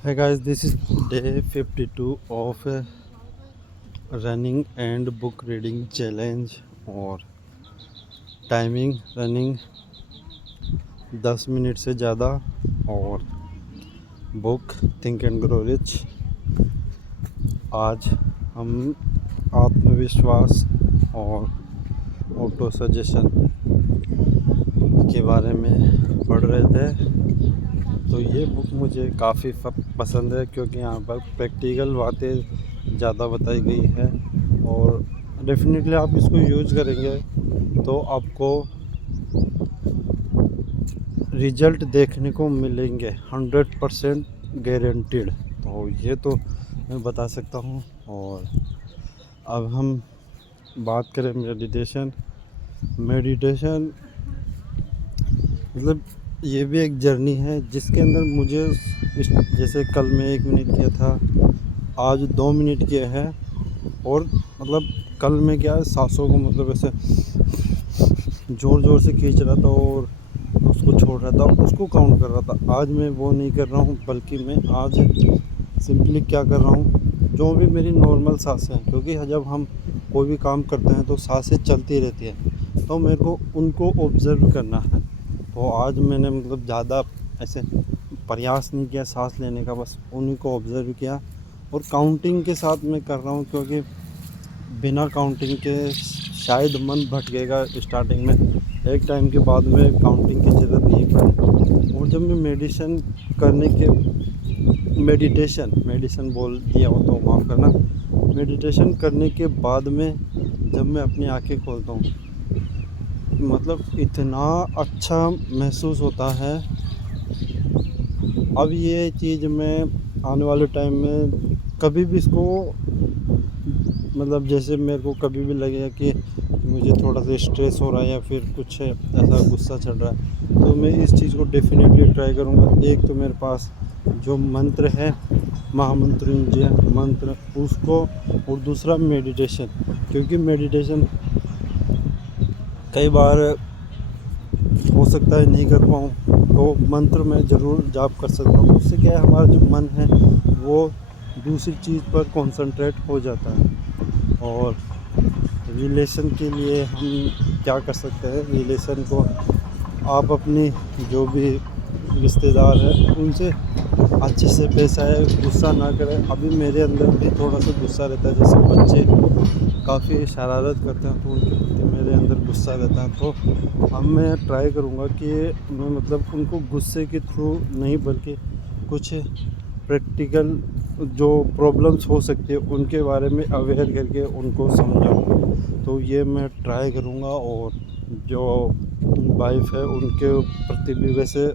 Hey guys, this is day 52 of running and book reading challenge और timing running 10 minute से ज़्यादा और book think and grow rich. आज हम आत्मविश्वास और ऑटो सजेशन के बारे में पढ़ रहे थे। तो ये बुक मुझे काफ़ी पसंद है क्योंकि यहाँ पर प्रैक्टिकल बातें ज़्यादा बताई गई है और डेफिनेटली आप इसको यूज़ करेंगे तो आपको रिजल्ट देखने को मिलेंगे 100% गारंटीड। तो ये तो मैं बता सकता हूँ। और अब हम बात करें मेडिटेशन मतलब ये भी एक जर्नी है जिसके अंदर मुझे जैसे कल मैं 1 मिनट किया था, आज 2 मिनट किया है। और मतलब कल मैं क्या सांसों को मतलब ऐसे ज़ोर से खींच रहा था और उसको छोड़ रहा था, उसको काउंट कर रहा था। आज मैं वो नहीं कर रहा हूँ, बल्कि मैं आज सिंपली क्या कर रहा हूँ, जो भी मेरी नॉर्मल सांसें हैं, क्योंकि जब हम कोई भी काम करते हैं तो सांसें चलती रहती हैं, तो मेरे को उनको ऑब्ज़र्व करना है। तो आज मैंने मतलब ज़्यादा ऐसे प्रयास नहीं किया सांस लेने का, बस उन्हीं को ऑब्ज़र्व किया। और काउंटिंग के साथ मैं कर रहा हूँ क्योंकि बिना काउंटिंग के शायद मन भटकेगा स्टार्टिंग में, एक टाइम के बाद में काउंटिंग की ज़रूरत नहीं पड़े। और जब मैं मेडिटेशन बोल दिया हो तो माफ़ करना, मेडिटेशन करने के बाद में जब मैं अपनी आंखें खोलता हूँ, मतलब इतना अच्छा महसूस होता है। अब ये चीज़ मैं आने वाले टाइम में कभी भी इसको मतलब जैसे मेरे को कभी भी लगेगा कि मुझे थोड़ा सा स्ट्रेस हो रहा है या फिर कुछ ऐसा गुस्सा चल रहा है, तो मैं इस चीज़ को डेफिनेटली ट्राई करूँगा। एक तो मेरे पास जो मंत्र है महामंत्रुंजय मंत्र, उसको, और दूसरा मेडिटेशन, क्योंकि मेडिटेशन कई बार हो सकता है नहीं कर पाऊँ, तो मंत्र में ज़रूर जाप कर सकता हूँ। उससे क्या है, हमारा जो मन है वो दूसरी चीज़ पर कंसंट्रेट हो जाता है। और रिलेशन के लिए हम क्या कर सकते हैं, रिलेशन को आप अपनी जो भी रिश्तेदार है उनसे अच्छे से पेश आए, गुस्सा ना करें। अभी मेरे अंदर भी थोड़ा सा गुस्सा रहता है, जैसे बच्चे काफ़ी शरारत करते हैं तो उनके प्रति मेरे अंदर गुस्सा रहता है। तो अब मैं ट्राई करूँगा कि मैं मतलब उनको गुस्से के थ्रू नहीं, बल्कि कुछ प्रैक्टिकल जो प्रॉब्लम्स हो सकती है उनके बारे में अवेयर करके उनको समझाऊँ। तो ये मैं ट्राई करूँगा। और जो वाइफ़ है उनके प्रति भी वैसे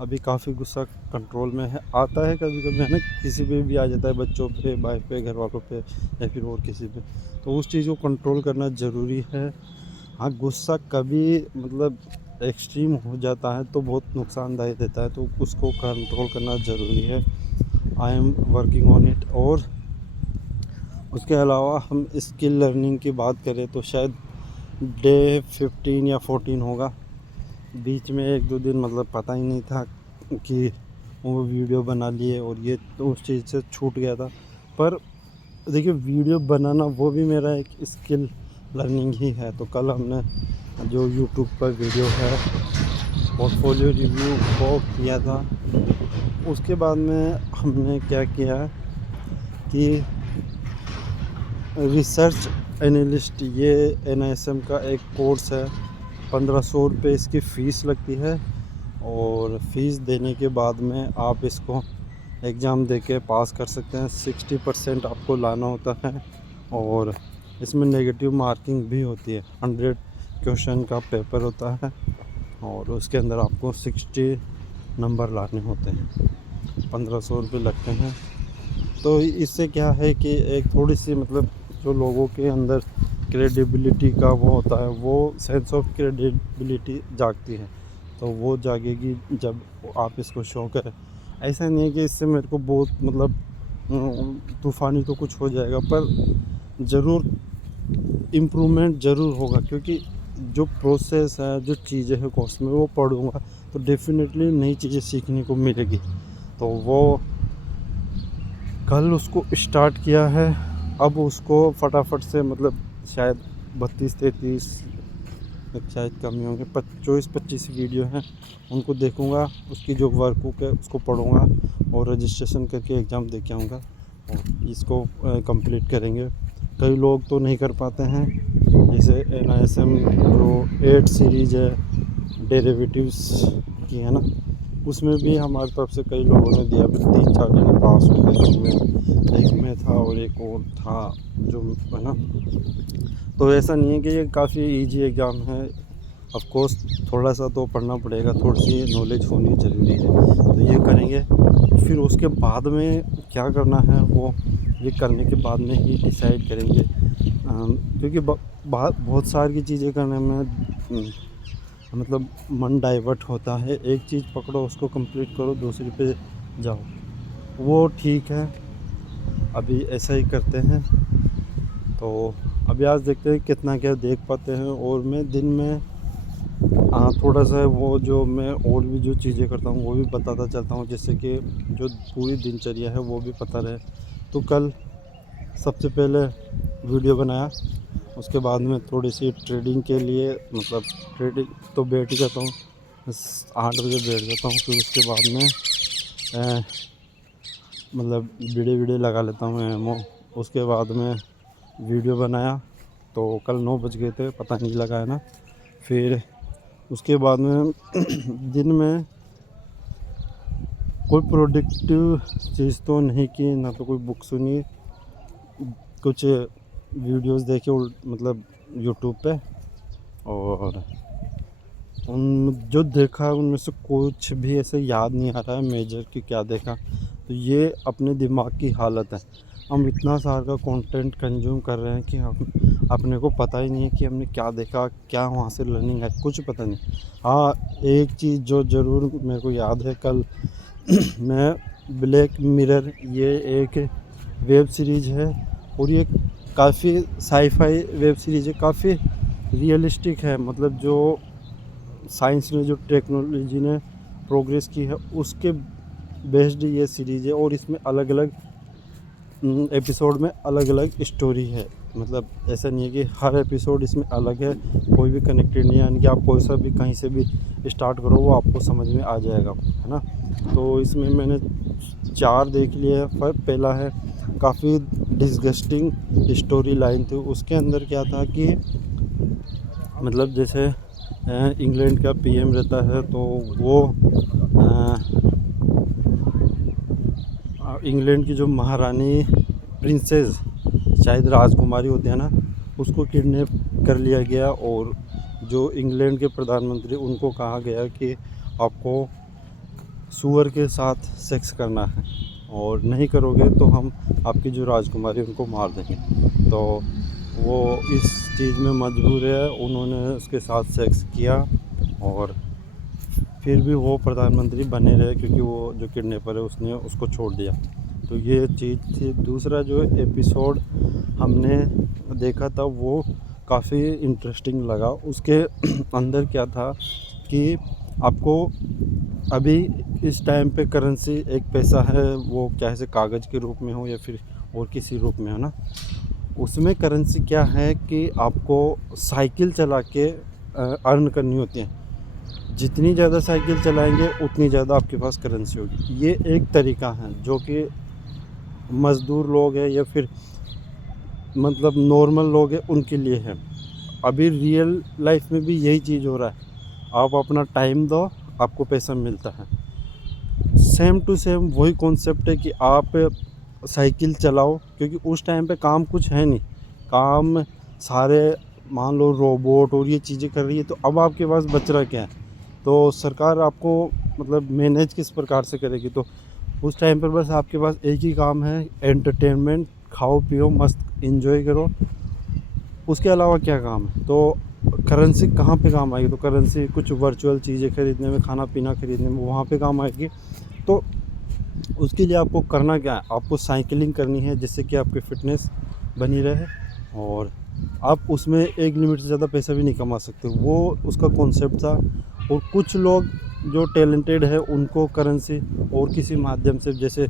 अभी काफ़ी गुस्सा कंट्रोल में है, आता है कभी कभी है ना, किसी पे भी आ जाता है, बच्चों पे, वाइफ पे, घर वालों पे या फिर और किसी पे। तो उस चीज़ को कंट्रोल करना ज़रूरी है। हाँ, गुस्सा कभी मतलब एक्सट्रीम हो जाता है तो बहुत नुकसानदायक देता है, तो उसको कंट्रोल करना ज़रूरी है। I am working on it. और उसके अलावा हम स्किल लर्निंग की बात करें तो शायद डे 15 या 14 होगा। बीच में 1-2 दिन मतलब पता ही नहीं था कि वो वीडियो बना लिए, और ये तो उस चीज़ से छूट गया था। पर देखिए, वीडियो बनाना वो भी मेरा एक स्किल लर्निंग ही है। तो कल हमने जो यूट्यूब पर वीडियो है पोर्टफोलियो रिव्यू वो किया था। उसके बाद में हमने क्या किया कि रिसर्च एनालिस्ट, ये NISM का एक कोर्स है, 1500 रुपये इसकी फ़ीस लगती है। और फ़ीस देने के बाद में आप इसको एग्ज़ाम दे के पास कर सकते हैं। 60% आपको लाना होता है और इसमें नेगेटिव मार्किंग भी होती है। 100 क्वेश्चन का पेपर होता है और उसके अंदर आपको 60 नंबर लाने होते हैं। 1500 रुपये लगते हैं। तो इससे क्या है कि एक थोड़ी सी मतलब जो लोगों के अंदर क्रेडिबिलिटी का वो होता है, वो सेंस ऑफ क्रेडिबिलिटी जागती है। तो वो जागेगी जब आप इसको शो करें। ऐसा नहीं है कि इससे मेरे को बहुत मतलब तूफ़ानी तो कुछ हो जाएगा, पर ज़रूर इम्प्रूवमेंट ज़रूर होगा, क्योंकि जो प्रोसेस है, जो चीज़ें हैं कोर्स में वो पढ़ूँगा तो डेफ़िनेटली नई चीज़ें सीखने को मिलेगी। तो वो कल उसको स्टार्ट किया है, अब उसको फटाफट से मतलब शायद 32-33 शायद कम ही होंगे, 24-25 वीडियो हैं, उनको देखूँगा, उसकी जो वर्कबुक है उसको पढ़ूँगा और रजिस्ट्रेशन करके एग्ज़ाम दे के आऊँगा और इसको कंप्लीट करेंगे। कई लोग तो नहीं कर पाते हैं, जैसे NISM जो 8 सीरीज़ है डेरिवेटिव्स की है ना, उसमें भी हमारी तरफ से कई लोगों ने दिया, फिर 3-4 जने पास हो गए, जिनमें एक में था और एक और था जो है ना। तो ऐसा नहीं है कि ये काफ़ी इजी एग्ज़ाम है, ऑफ कोर्स थोड़ा सा तो पढ़ना पड़ेगा, थोड़ी सी नॉलेज होनी ज़रूरी है, तो ये करेंगे। फिर उसके बाद में क्या करना है वो ये करने के बाद में ही डिसाइड करेंगे, क्योंकि बहुत सारी चीज़ें करने में मतलब मन डाइवर्ट होता है। एक चीज़ पकड़ो, उसको कंप्लीट करो, दूसरी पे जाओ, वो ठीक है। अभी ऐसा ही करते हैं। तो अभी आज देखते हैं कितना क्या देख पाते हैं। और मैं दिन में थोड़ा सा वो जो मैं और भी जो चीज़ें करता हूँ वो भी बताता चलता हूँ, जिससे कि जो पूरी दिनचर्या है वो भी पता रहे। तो कल सबसे पहले वीडियो बनाया, उसके बाद में थोड़ी सी ट्रेडिंग के लिए मतलब ट्रेडिंग तो बैठ ही जाता हूँ, 8 बजे बैठ जाता हूँ। फिर उसके बाद में मतलब वीडियो लगा लेता हूँ एमओ। उसके बाद में वीडियो बनाया, तो कल 9 बज गए थे, पता नहीं लगा है ना। फिर उसके बाद में दिन में कोई प्रोडक्टिव चीज़ तो नहीं की, ना तो कोई बुक सुनी, कुछ वीडियोस देखे मतलब यूट्यूब पे, और उन जो देखा उनमें से कुछ भी ऐसे याद नहीं आ रहा है मेजर कि क्या देखा। तो ये अपने दिमाग की हालत है, हम इतना सारा कंटेंट कंज्यूम कर रहे हैं कि हम अपने को पता ही नहीं है कि हमने क्या देखा, क्या वहाँ से लर्निंग है, कुछ पता नहीं। हाँ, एक चीज़ जो ज़रूर मेरे को याद है, कल मैं ब्लैक मिरर, ये एक वेब सीरीज़ है और ये काफ़ी साई-फाई वेब सीरीज़ है, काफ़ी रियलिस्टिक है। मतलब जो साइंस ने, जो टेक्नोलॉजी ने प्रोग्रेस की है उसके बेस्ड ये सीरीज़ है। और इसमें अलग अलग एपिसोड में अलग अलग स्टोरी है, मतलब ऐसा नहीं है कि हर एपिसोड इसमें अलग है, कोई भी कनेक्टेड नहीं है, यानी कि आप कोई सा भी कहीं से भी स्टार्ट करो वो आपको समझ में आ जाएगा, है ना। तो इसमें मैंने 4 देख लिए हैं। पहला है काफ़ी डिस्गस्टिंग स्टोरी लाइन थी, उसके अंदर क्या था कि मतलब जैसे इंग्लैंड का PM रहता है, तो वो इंग्लैंड की जो महारानी प्रिंसेस, शायद राजकुमारी होती है ना, उसको किडनैप कर लिया गया। और जो इंग्लैंड के प्रधानमंत्री, उनको कहा गया कि आपको सूअर के साथ सेक्स करना है और नहीं करोगे तो हम आपकी जो राजकुमारी उनको मार देंगे। तो वो इस चीज़ में मजबूर है, उन्होंने उसके साथ सेक्स किया और फिर भी वो प्रधानमंत्री बने रहे, क्योंकि वो जो किडनैपर है उसने उसको छोड़ दिया। तो ये चीज़ थी। दूसरा जो एपिसोड हमने देखा था वो काफ़ी इंटरेस्टिंग लगा। उसके अंदर क्या था कि आपको अभी इस टाइम पे करेंसी, एक पैसा है वो क्या है, कागज़ के रूप में हो या फिर और किसी रूप में हो ना, उसमें करेंसी क्या है कि आपको साइकिल चला के अर्न करनी होती है। जितनी ज़्यादा साइकिल चलाएंगे उतनी ज़्यादा आपके पास करेंसी होगी। ये एक तरीका है जो कि मज़दूर लोग हैं या फिर मतलब नॉर्मल लोग हैं उनके लिए है। अभी रियल लाइफ में भी यही चीज़ हो रहा है, आप अपना टाइम दो, आपको पैसा मिलता है। सेम टू सेम वही कॉन्सेप्ट है कि आप साइकिल चलाओ, क्योंकि उस टाइम पे काम कुछ है नहीं, काम सारे मान लो रोबोट और ये चीज़ें कर रही है, तो अब आपके पास बच रहा क्या है। तो सरकार आपको मतलब मैनेज किस प्रकार से करेगी। तो उस टाइम पर बस आपके पास एक ही काम है, एंटरटेनमेंट, खाओ पियो मस्त एंजॉय करो, उसके अलावा क्या काम है। तो करेंसी कहाँ पे काम आएगी, तो करेंसी कुछ वर्चुअल चीज़ें खरीदने में, खाना पीना खरीदने में, वहाँ पे काम आएगी। तो उसके लिए आपको करना क्या है, आपको साइकिलिंग करनी है, जिससे कि आपकी फ़िटनेस बनी रहे और आप उसमें एक लिमिट से ज़्यादा पैसा भी नहीं कमा सकते। वो उसका कॉन्सेप्ट था। और कुछ लोग जो टैलेंटेड है उनको करेंसी और किसी माध्यम से, जैसे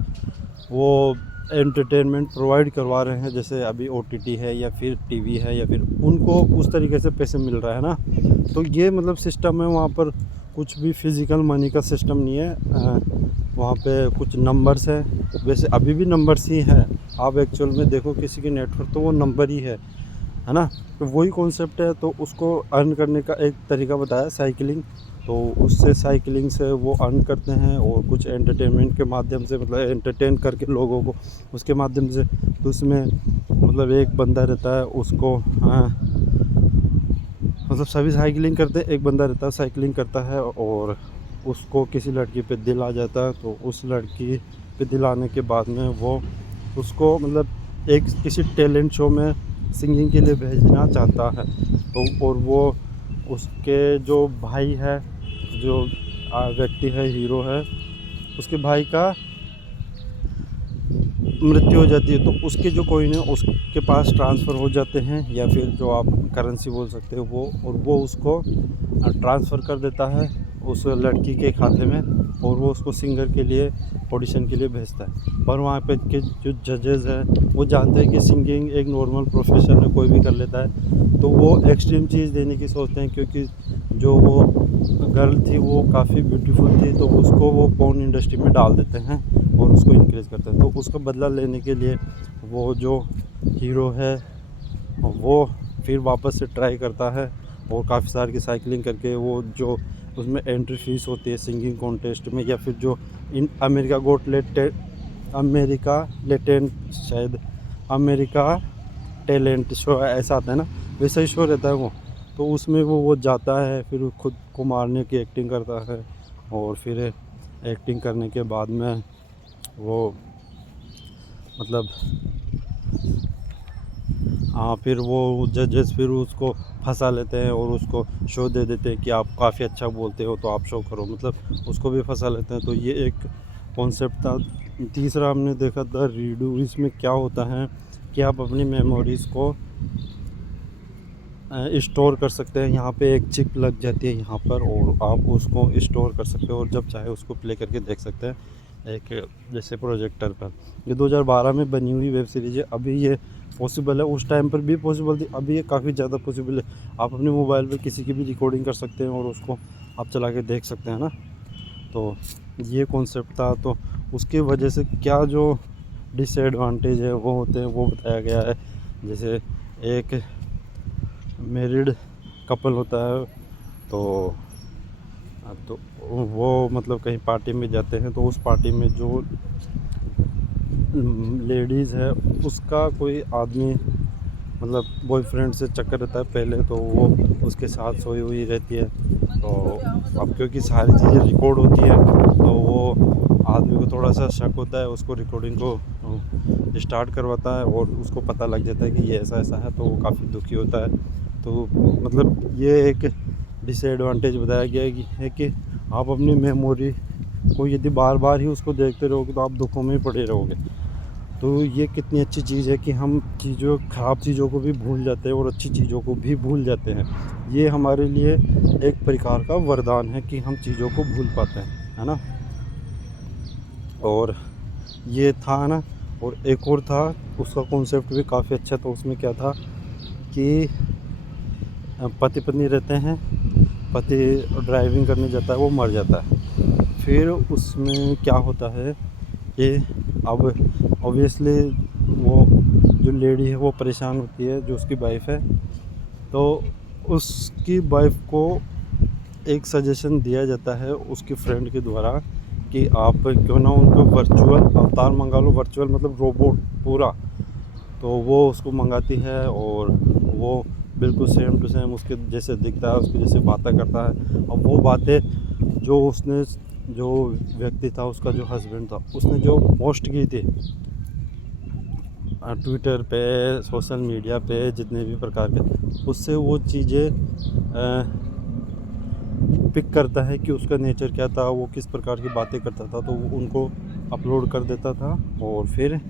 वो एंटरटेनमेंट प्रोवाइड करवा रहे हैं, जैसे अभी ओटीटी है या फिर टीवी है या फिर उनको उस तरीके से पैसे मिल रहा है ना। तो ये मतलब सिस्टम है वहाँ पर, कुछ भी फिज़िकल मनी का सिस्टम नहीं है। वहाँ पे कुछ नंबर्स है, वैसे अभी भी नंबर्स ही हैं। आप एक्चुअल में देखो किसी की नेटवर्क तो वो नंबर ही है ना। तो वही कॉन्सेप्ट है। तो उसको अर्न करने का एक तरीका बताया साइकिलिंग, तो उससे साइकिलिंग से वो अर्न करते हैं और कुछ एंटरटेनमेंट के माध्यम से, मतलब एंटरटेन करके लोगों को उसके माध्यम से। तो उसमें मतलब एक बंदा रहता है उसको, हाँ मतलब सभी साइकिलिंग करते हैं, एक बंदा रहता है साइकिलिंग करता है और उसको किसी लड़की पे दिल आ जाता है। तो उस लड़की पे दिल आने के बाद में वो उसको मतलब एक किसी टैलेंट शो में सिंगिंग के लिए भेजना चाहता है। तो और वो उसके जो भाई है, जो व्यक्ति है, हीरो है, उसके भाई का मृत्यु हो जाती है। तो उसके जो कॉइन है उसके पास ट्रांसफ़र हो जाते हैं, या फिर जो आप करेंसी बोल सकते हो वो, और वो उसको ट्रांसफ़र कर देता है उस लड़की के खाते में, और वो उसको सिंगर के लिए ऑडिशन के लिए भेजता है। पर वहाँ पे के जो जजेस हैं वो जानते हैं कि सिंगिंग एक नॉर्मल प्रोफेशन है, कोई भी कर लेता है। तो वो एक्सट्रीम चीज़ देने की सोचते हैं, क्योंकि जो वो गर्ल थी वो काफ़ी ब्यूटीफुल थी, तो उसको वो पोर्न इंडस्ट्री में डाल देते हैं और उसको इनक्रेज करते हैं। तो उसका बदला लेने के लिए वो जो हीरो है वो फिर वापस से ट्राई करता है, और काफ़ी साल की साइकिलिंग करके वो जो उसमें एंट्री फीस होती है सिंगिंग कॉन्टेस्ट में, या फिर जो इन अमेरिका लेटेंट शायद अमेरिका टैलेंट शो ऐसा आता है ना, वैसा ही शो रहता है वो। तो उसमें वो जाता है, फिर खुद को मारने की एक्टिंग करता है, और फिर एक्टिंग करने के बाद में वो मतलब, हाँ, फिर वो जजेस फिर उसको फंसा लेते हैं और उसको शो दे देते हैं कि आप काफ़ी अच्छा बोलते हो तो आप शो करो, मतलब उसको भी फंसा लेते हैं। तो ये एक कॉन्सेप्ट था। तीसरा हमने देखा था रीडू। इसमें क्या होता है कि आप अपनी मेमोरीज़ को स्टोर कर सकते हैं। यहाँ पे एक चिप लग जाती है यहाँ पर, और आप उसको स्टोर कर सकते हो और जब चाहे उसको प्ले करके देख सकते हैं, एक जैसे प्रोजेक्टर पर। ये 2012 में बनी हुई वेब सीरीज़ है। अभी ये पॉसिबल है, उस टाइम पर भी पॉसिबल थी, अभी ये काफ़ी ज़्यादा पॉसिबल है। आप अपने मोबाइल पर किसी की भी रिकॉर्डिंग कर सकते हैं और उसको आप चला के देख सकते हैं ना। तो ये कॉन्सेप्ट था। तो उसकी वजह से क्या जो डिसएडवांटेज है वो होते हैं वो बताया गया है। जैसे एक मैरिड कपल होता है, तो वो मतलब कहीं पार्टी में जाते हैं, तो उस पार्टी में जो लेडीज़ है उसका कोई आदमी मतलब बॉयफ्रेंड से चक्कर रहता है पहले, तो वो उसके साथ सोई हुई रहती है। तो अब क्योंकि सारी चीज़ें रिकॉर्ड होती है, तो वो आदमी को थोड़ा सा शक होता है, उसको रिकॉर्डिंग को स्टार्ट करवाता है और उसको पता लग जाता है कि ये ऐसा ऐसा है, तो वो काफ़ी दुखी होता है। तो मतलब ये एक डिसएडवांटेज बताया गया है कि आप अपनी मेमोरी को यदि बार बार ही उसको देखते रहोगे तो आप दुखों में ही पड़े रहोगे। तो ये कितनी अच्छी चीज़ है कि हम ख़राब चीज़ों को भी भूल जाते हैं और अच्छी चीज़ों को भी भूल जाते हैं। ये हमारे लिए एक प्रकार का वरदान है कि हम चीज़ों को भूल पाते हैं, है ना। और ये था ना, और एक और था, उसका कॉन्सेप्ट भी काफ़ी अच्छा था। उसमें क्या था कि पति पत्नी रहते हैं, पति ड्राइविंग करने जाता है, वो मर जाता है। फिर उसमें क्या होता है कि अब ऑब्वियसली वो जो लेडी है वो परेशान होती है, जो उसकी वाइफ है। तो उसकी वाइफ को एक सजेशन दिया जाता है उसकी फ्रेंड के द्वारा कि आप क्यों ना उनको वर्चुअल अवतार मंगा लो, वर्चुअल मतलब रोबोट पूरा। तो वो उसको मंगाती है और वो बिल्कुल सेम टू सेम उसके जैसे दिखता है, उसके जैसे बातें करता है। और वो बातें जो व्यक्ति था, उसका जो हस्बैंड था, उसने जो पोस्ट की थी ट्विटर पे, सोशल मीडिया पे, जितने भी प्रकार के, उससे वो चीज़ें पिक करता है कि उसका नेचर क्या था, वो किस प्रकार की बातें करता था। तो वो उनको अपलोड कर देता था और फिर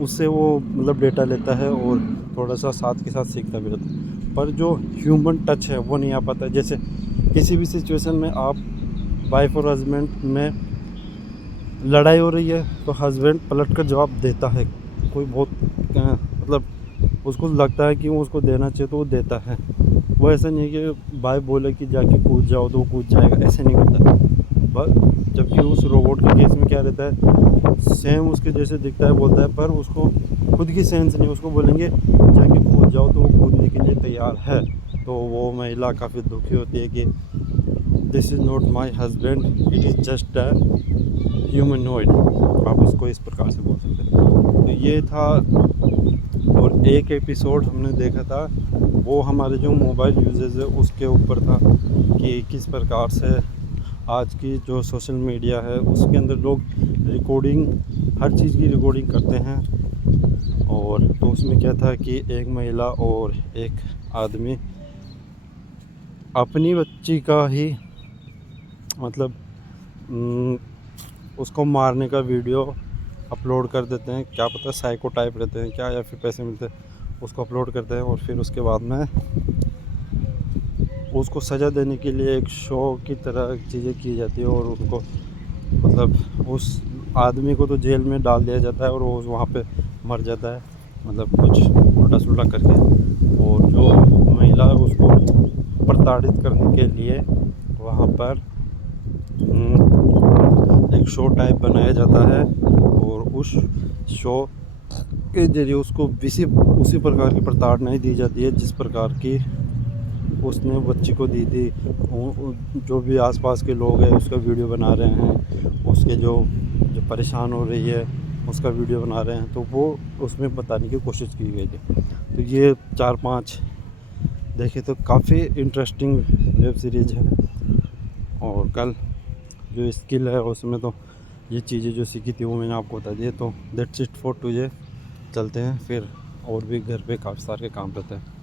उससे वो मतलब डेटा लेता है और थोड़ा सा साथ के साथ सीखता भी रहता है। पर जो ह्यूमन टच है वो नहीं आ पाता। जैसे किसी भी सिचुएशन में आप वाइफ और हस्बैंड में लड़ाई हो रही है तो हस्बैंड पलट कर जवाब देता है। कोई बहुत मतलब उसको लगता है कि वो उसको देना चाहिए तो वो देता है। वो ऐसा नहीं है कि भाई बोले कि जाके कूद जाओ तो वो कूद जाएगा, ऐसे नहीं करता। बस जबकि उस रोबोट के केस में क्या रहता है, सेम उसके जैसे दिखता है, बोलता है, पर उसको खुद की सेंस नहीं। उसको बोलेंगे जाके कूद जाओ तो वो कूदने के लिए तैयार है। तो वो महिला काफ़ी दुखी होती है कि this is not my husband, it is just a humanoid. आप उसको इस प्रकार से बोल सकते हैं। तो ये था। और एक एपिसोड हमने देखा था, वो हमारे जो मोबाइल यूजेज है उसके ऊपर था कि किस प्रकार से आज की जो सोशल मीडिया है उसके अंदर लोग रिकॉर्डिंग, हर चीज़ की रिकॉर्डिंग करते हैं। और तो उसमें क्या था कि एक महिला और एक आदमी अपनी बच्ची का ही मतलब उसको मारने का वीडियो अपलोड कर देते हैं। क्या पता साइको टाइप रहते हैं क्या, या फिर पैसे मिलते हैं, उसको अपलोड करते हैं। और फिर उसके बाद में उसको सज़ा देने के लिए एक शो की तरह चीज़ें की जाती है। और उनको मतलब उस आदमी को तो जेल में डाल दिया जाता है और वो वहाँ पे मर जाता है, मतलब कुछ उल्टा सुल्टा करके। और जो महिला है उसको प्रताड़ित करने के लिए वहाँ पर एक शो टाइप बनाया जाता है। और उस शो के ज़रिए उसको उसी प्रकार की प्रताड़ना दी जाती है जिस प्रकार की उसने बच्ची को दी थी। जो भी आसपास के लोग हैं उसका वीडियो बना रहे हैं, उसके जो जो परेशान हो रही है उसका वीडियो बना रहे हैं, तो वो उसमें बताने की कोशिश की गई थी। तो ये 4-5 देखे तो काफ़ी इंटरेस्टिंग वेब सीरीज़ है। और कल जो स्किल है उसमें तो ये चीज़ें जो सीखी थी वो मैंने आपको बता दी है। तो दैट्स इट फॉर टुडे। चलते हैं फिर, और भी घर पे काफ़ी सारे काम रहते हैं।